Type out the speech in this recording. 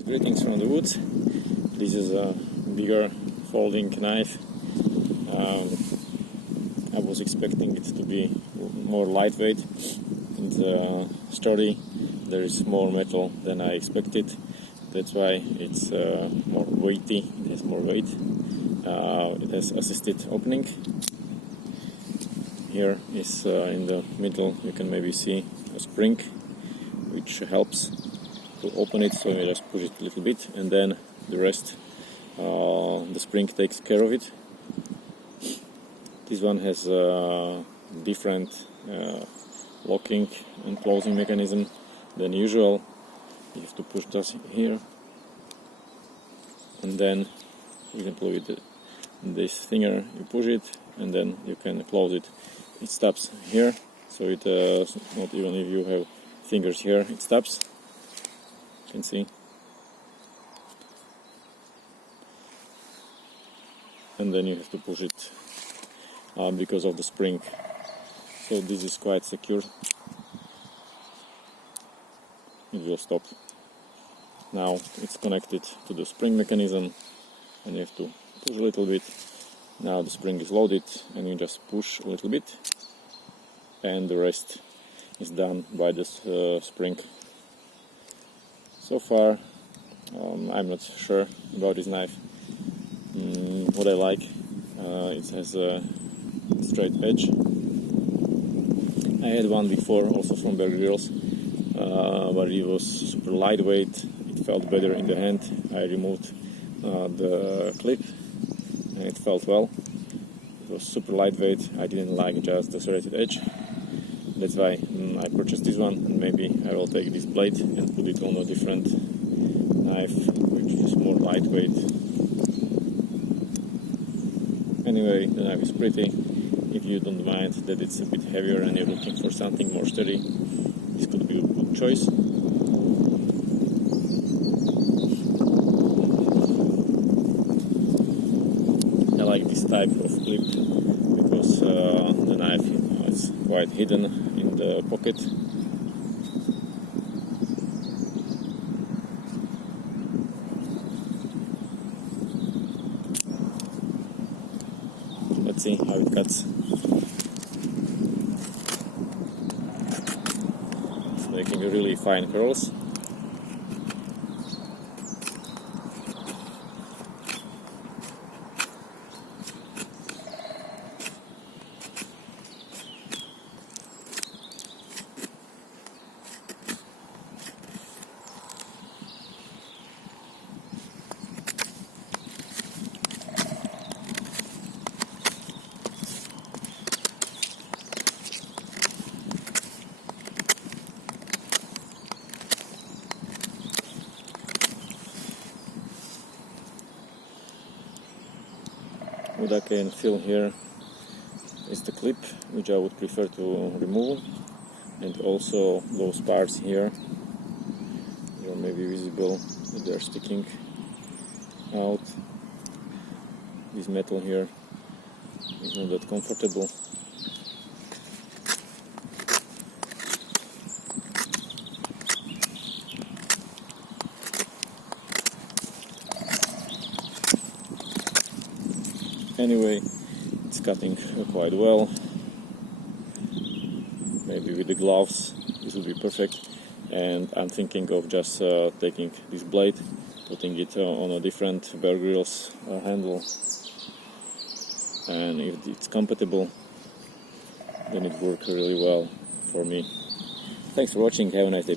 Greetings from the woods. This is a bigger folding knife. I was expecting it to be more lightweight and sturdy. There is more metal than I expected. That's why it's more weighty. It has more weight. It has assisted opening. Here is in the middle, you can maybe see a spring which helps to open it, so you just push it a little bit and then the rest, the spring takes care of it. This one has a different locking and closing mechanism than usual. You have to push this here and then you can plug it this finger, you push it and then you can close it. It stops here, so it not even if you have fingers here, it stops. You can see, and then you have to push it because of the spring. So this is quite secure. It will stop. Now it's connected to the spring mechanism and you have to push a little bit. Now the spring is loaded and you just push a little bit and the rest is done by this spring. So far I'm not sure about this knife. What I like, it has a straight edge. I had one before also from Grylls, but it was super lightweight. It felt better in the hand. I removed the clip and it felt well. It was super lightweight. I didn't like just the serrated edge. That's why I purchased this one, and maybe I will take this blade and put it on a different knife which is more lightweight. Anyway, the knife is pretty. If you don't mind that it's a bit heavier and you're looking for something more sturdy, this could be a good choice. I like this type of clip because the knife is quite hidden in the pocket. Let's see how it cuts. It's making really fine curls. What I can feel here is the clip, which I would prefer to remove, and also those parts here, they are maybe visible, they are sticking out. This metal here is not that comfortable. Anyway, it's cutting quite well. Maybe with the gloves this will be perfect. And I'm thinking of just taking this blade, putting it on a different Bear Grylls handle. And if it's compatible, then it works really well for me. Thanks for watching. Have a nice day.